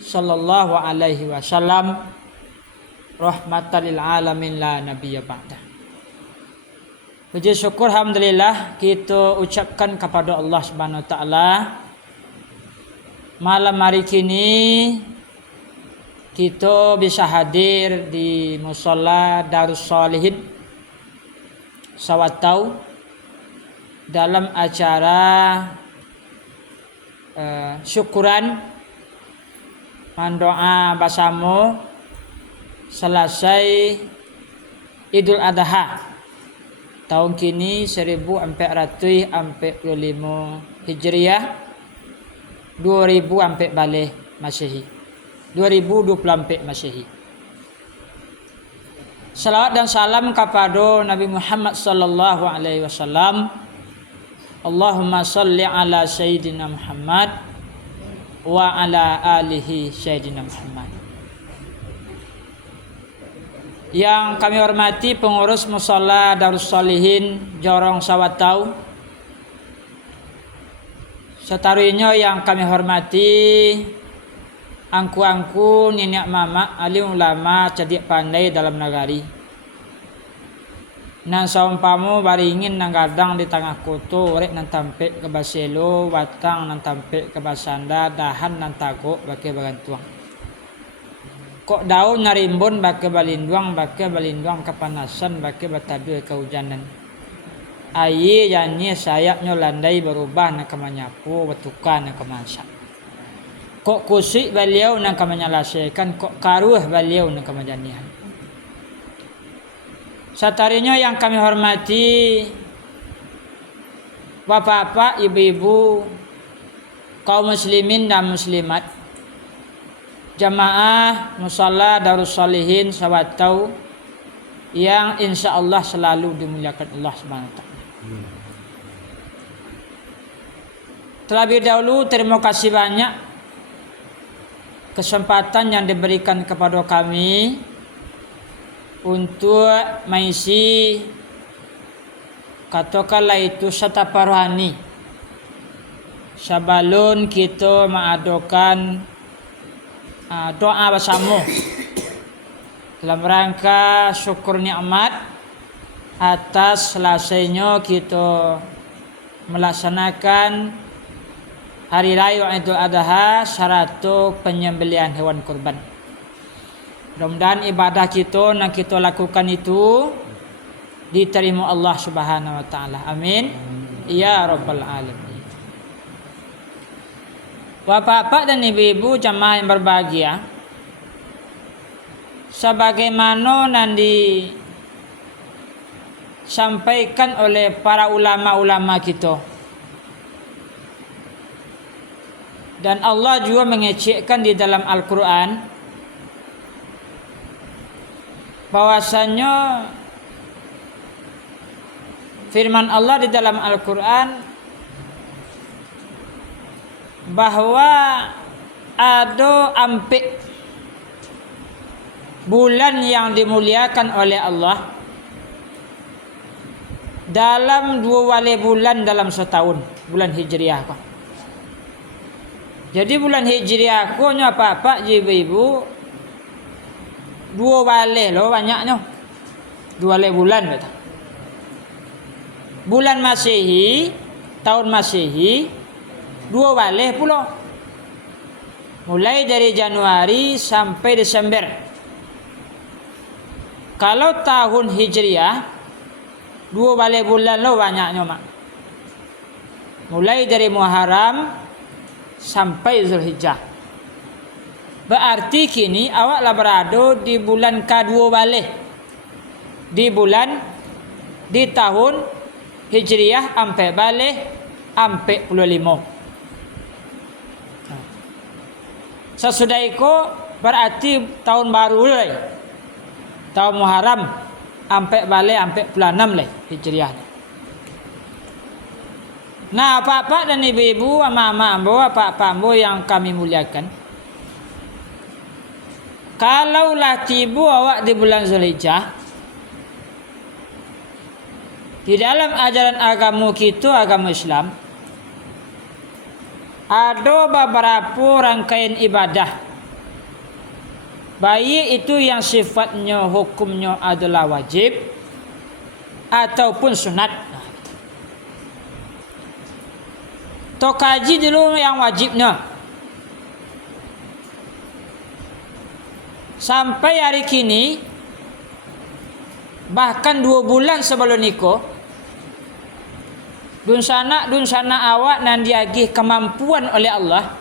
sallallahu alaihi wasallam rahmatan lil alamin la nabiyya ba'da. Puji syukur alhamdulillah kita ucapkan kepada Allah Subhanahu wa taala. Malam hari kini kita bisa hadir di Musholla Darus Sholihin Sawatau dalam acara syukuran mendoa bersama selesai Idul Adha tahun kini 1445 Hijriah 2000 balik Masehi 2024 Masehi. Salawat dan salam kepada Nabi Muhammad sallallahu alaihi wasallam. Allahumma salli ala Sayyidina Muhammad wa ala alihi Sayyidina Muhammad. Yang kami hormati pengurus Musholla Darus Sholihin Jorong Sawatau. Setaruhnya yang kami hormati angku-angku nenek mama alim ulama cerdik pandai dalam nagari. Nan saumpamu baringin nang gadang di tengah kutu rek nan tampe ke baselo watang nan tampe ke basanda dahan nan tagok bake bagantuang. Kok daun narimbun bake balinduang kepanasan bake batadu kehujanan. Ayi janji sayapnya landai berubah nak kemanyapu betukan nak kemasak. Kok kusik beliau nak kemanyalasaikan kok karuh beliau nak kemajanian. Satarinya yang kami hormati bapak-bapak, ibu-ibu, kaum muslimin dan muslimat, jamaah Musholla Darus Sholihin Sawatau yang insya Allah selalu dimuliakan Allah Subhanahu wa taala. Terlebih dahulu terima kasih banyak kesempatan yang diberikan kepada kami untuk mengisi katakanlah itu satapa rohani sebelum kita mengadakan doa bersama dalam rangka syukur nikmat atas selesainya kita melaksanakan hari raya Idul Adha syaratu penyembelihan hewan kurban. Mudah-mudahan ibadah kita yang kita lakukan itu diterima Allah Subhanahu wa taala. Amin. Ya rabbal alamin. Bapak-bapak dan ibu-ibu jamaah yang berbahagia, sebagaimana yang disampaikan oleh para ulama-ulama kita, dan Allah juga mengecekkan di dalam Al-Quran bahwasanya firman Allah di dalam Al-Quran bahwa ada ampik bulan yang dimuliakan oleh Allah dalam 2 wali bulan dalam setahun, bulan Hijriah. Jadi bulan Hijriah ko nya apa-apa ibu-ibu 2 wali loh banyaknya. 2 wali bulan betul. Bulan Masehi, tahun Masehi 2 wali pula. Mulai dari Januari sampai Desember. Kalau tahun Hijriah 2 wali bulan loh banyaknya mak. Mulai dari Muharram sampai Zulhijjah. Berarti kini awaklah berada di bulan kedua balik. Di tahun Hijriah sampai balik sampai 25. Sesudah itu berarti tahun baru lah. Tahun Muharram sampai balik sampai 26 lah Hijriah. Nah, bapak dan ibu-ibu, ama-ama ambo, bapak ambo yang kami muliakan, kalaulah tiba awak di bulan Zulhijjah, di dalam ajaran agama kita, agama Islam, ada beberapa rangkaian ibadah baik itu yang sifatnya hukumnya adalah wajib ataupun sunat. To kaji dulu yang wajibnya. Sampai hari kini, bahkan 2 bulan sebelum nikah, dun sana awak nan diagih kemampuan oleh Allah,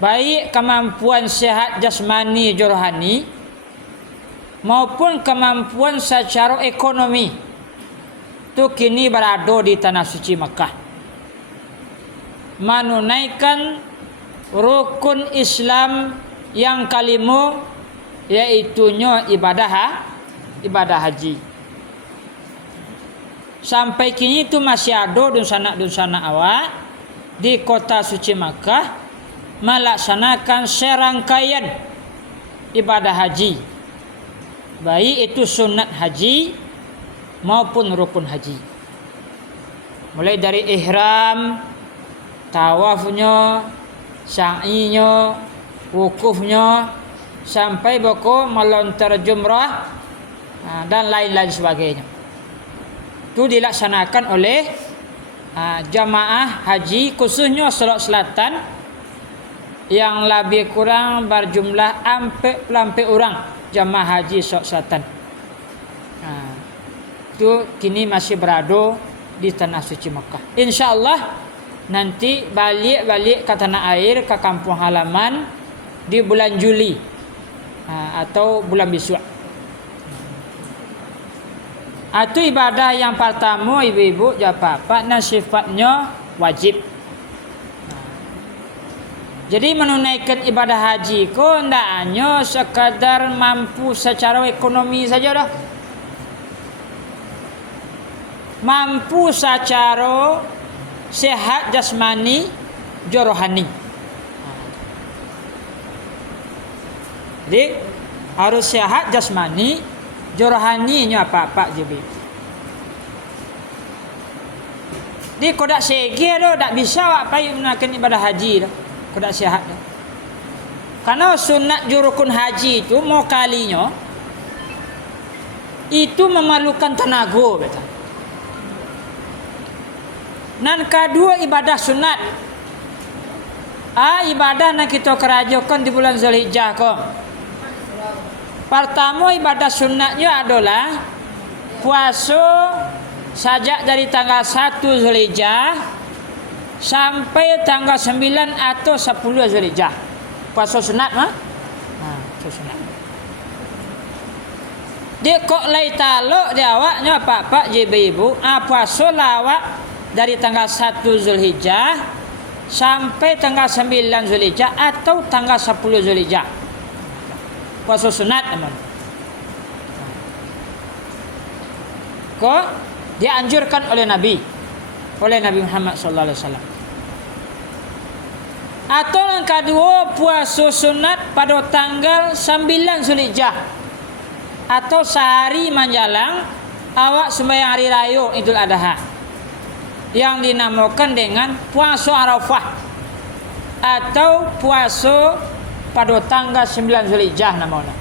baik kemampuan sehat jasmani rohani maupun kemampuan secara ekonomi, tu kini berada di tanah suci Makkah, menunaikan rukun Islam yang kelima, yaitunya ibadah haji. Sampai kini itu masih ada dunsana awak di kota suci Makkah melaksanakan serangkaian ibadah haji, baik itu sunat haji maupun rukun haji, mulai dari ihram, tawafnya, sa'inya, wukufnya, sampai boko melontar jumrah dan lain-lain sebagainya. Itu dilaksanakan oleh jamaah haji, khususnya Sulawesi Selatan, yang lebih kurang berjumlah 40 orang jamaah haji Sulawesi Selatan. Itu kini masih berada di tanah suci Makkah. InsyaAllah nanti balik ke tanah air, ke kampung halaman di bulan Juli atau bulan besok. Itu ibadah yang pertama, ibu-ibu, bapak, dan sifatnya wajib. Jadi menunaikan ibadah haji ko tidak hanya sekadar mampu secara ekonomi saja dah. Mampu secara sehat jasmani, rohani. Jadi harus sehat jasmani, rohaninya apa je. Di kodak segi dah tak bisa awak payah menunaikan ibadah haji dah. Kodak sihat dah. Karena sunat rukun haji itu mau kalinya itu memerlukan tenaga, betul. Dan kedua ibadah sunat. Ibadah yang kita kerajakan di bulan Zulhijjah ko. Pertama ibadah sunatnya adalah puasa sejak dari tanggal 1 Zulhijjah sampai tanggal 9 atau 10 Zulhijjah. Puasa sunat mah? Puasa sunat. Dia kok lai taluk dia awaknya pak ibu, puasa lawak dari tanggal 1 Zulhijjah sampai tanggal 9 Zulhijjah atau tanggal 10 Zulhijjah. Puasa sunat teman. Kok dianjurkan oleh Nabi Muhammad sallallahu alaihi wasallam. Atau yang kedua puasa sunat pada tanggal 9 Zulhijjah atau sehari menjelang awak sembahyang hari raya Idul Adha, yang dinamakan dengan puasa Arafah atau puasa pada tanggal 9 Zulhijjah namanya.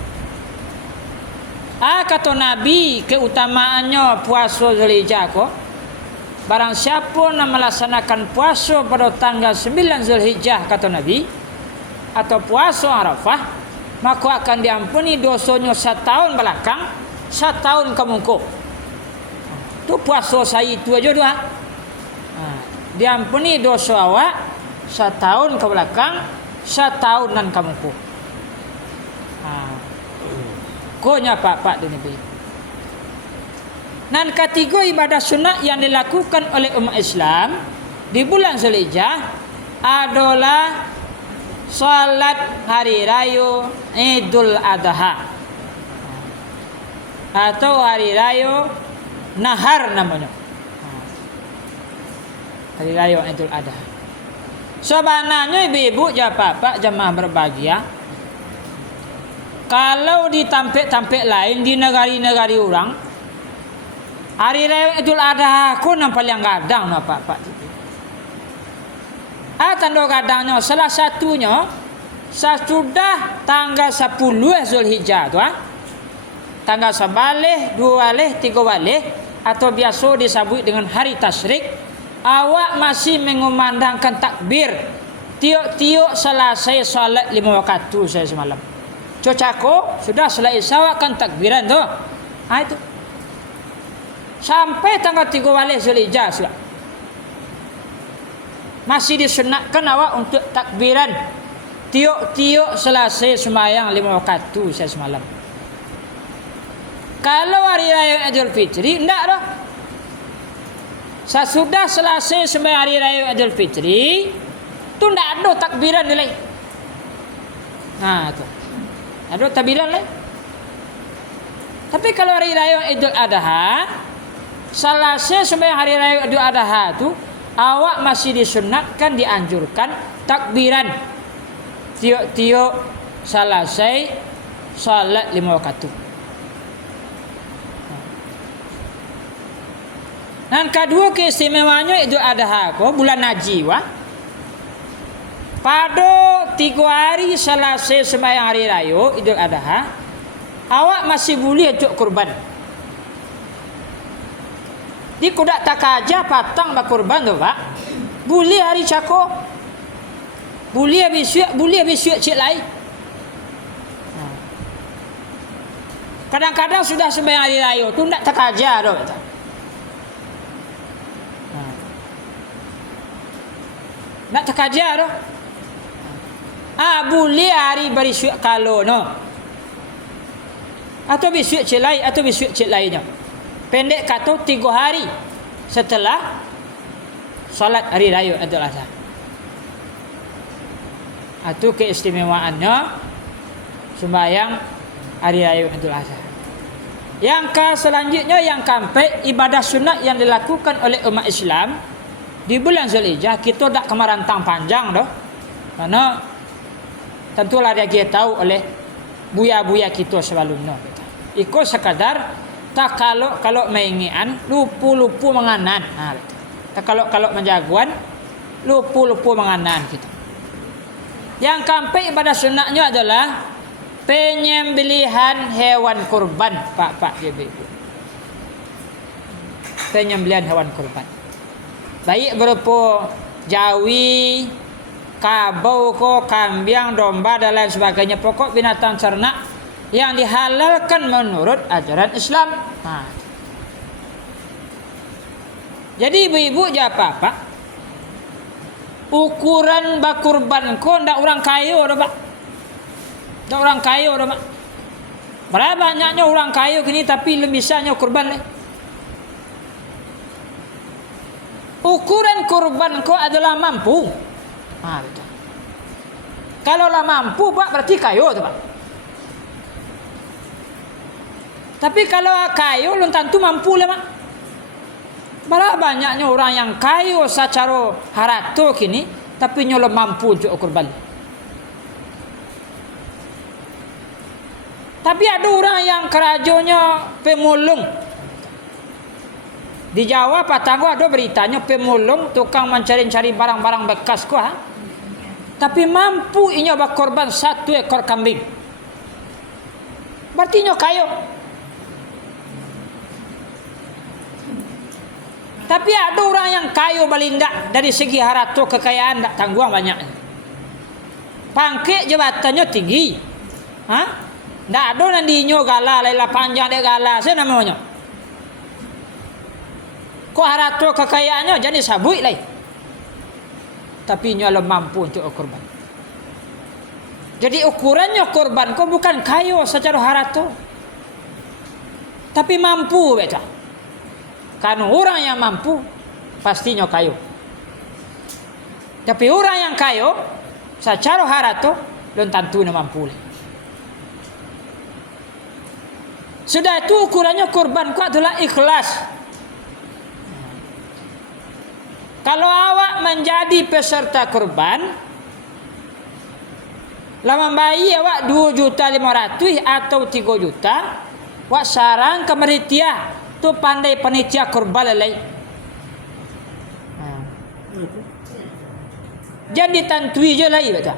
Kata Nabi keutamaannya puasa Zulhijjah ko, barang siapa yang melaksanakan puasa pada tanggal 9 Zulhijjah kata Nabi, atau puasa Arafah, maka akan diampuni dosanya setahun belakang, setahun kemudian. Itu puasa saya itu aja dah. Diampuni dosa awak setahun ke belakang, setahunan kamu ku. Konya pak ini. Dan ketiga ibadah sunat yang dilakukan oleh umat Islam di bulan Zulhijjah adalah salat hari raya Idul Adha atau hari raya Nahar namanya. Hari raya Idul Adha. Sebenarnya ibu-ibu bapak jemaah berbahagia, kalau di tampek-tampek lain di negara-negara orang, hari raya Idul Adha aku nampak yang gadang pak. Tanda gadangnya salah satunya Sesudah tanggal 10 Zulhijjah tu tanggal 11, 12, 13 atau biasa disebut dengan hari tasyrik, awak masih mengumandangkan takbir tiuk-tiuk selesai solat 5 waktu saya semalam. Cocako sudah selesai awak kan takbiran tu. Itu. Sampai tanggal 13 Zulhijjah sudah. Masih disunatkan awak untuk takbiran tiuk-tiuk selesai sembahyang 5 waktu saya semalam. Kalau hari raya Idul Fitri enggak dah. Sesudah selesai sembahyang hari raya Idul Fitri tu enggak ada takbiran nilai. Tu. Ada takbiran lah. Tapi kalau hari raya Idul Adha, selesai sembahyang hari raya Idul Adha tu awak masih disunatkan, dianjurkan takbiran tiuk-tiuk selesai salat 5 waktu. Dan kedua keistimewaannya Idul Adha ko bulan haji pada 3 hari selesai sembahyang hari raya Idul Adha awak masih boleh ajak kurban. Di kudak tak aja patang berkurban tu Pak. Boleh hari cako. Boleh besok cik lain. Kadang-kadang sudah sembahyang hari raya tu tak aja dah. Nak terkajar dah. Boleh hari berisuk kalau no. Atau besok cik lain atau besok cik lainnya. Pendek kata 3 hari setelah salat hari raya Idul Adha. Itu keistimewaannya sembahyang hari raya Idul Adha. Yang selanjutnya yang keempat, ibadah sunat yang dilakukan oleh umat Islam di bulan Zulhijjah. Kita tak kemarantang panjang dah. Karena tentulah dia tahu oleh buya-buya kita sebelumnya. Ikut sekadar tak kalau mengingian lupu menganan. Tak kalau menjaguan lupu menganan kita. Yang keempat ibadah sunatnya adalah penyembelihan hewan kurban, Pak Ibu. Penyembelihan hewan kurban. Baik berupa jawi, kabau ko, kambing, domba dan lain sebagainya, pokok binatang ternak yang dihalalkan menurut ajaran Islam. Jadi ibu-ibu jawab Pak, ukuran bakurban ko ndak orang kaya dah Pak. Ndak orang kaya dah Pak. Berapa banyaknya orang kaya kini tapi lebih bisanya kurban ni. Ukuran kurban ko adalah mampu. Betul. Kalau lah mampu Pak berarti kaya tu Pak. Tapi kalau kaya belum tentu mampu lah Pak. Berapa banyaknya orang yang kaya secara harta kini tapi nyolong mampu untuk kurban. Tapi ada orang yang kerajonya pemulung. Di Jawa Patanggo ada beritanya pemulung tukang mencari-cari barang-barang bekas ko tapi mampu inya berkorban 1 ekor kambing. Berarti inya kaya. Tapi ada orang yang kaya balindak dari segi harta kekayaan tak tangguang banyak. Pangkat jabatannya tinggi. Ndak ada nandinya gala lela panjang dek gala saya namanya. Kok harta kekayaannya jadi sabui lai. Tapi nyala mampu untuk kurban. Jadi ukurannya kurban kok bukan kaya secara harta. Tapi mampu betul. Karena orang yang mampu pastinya kaya. Tapi orang yang kaya secara harta belum tentu mampu. Sudah itu ukurannya kurban kok adalah ikhlas. Kalau awak menjadi peserta kurban, lama bayi awak 2.500.000 atau 3 juta, awak sarang ke panitia tu pandai panitia kurban lelai. Jangan ditantui je lagi betul.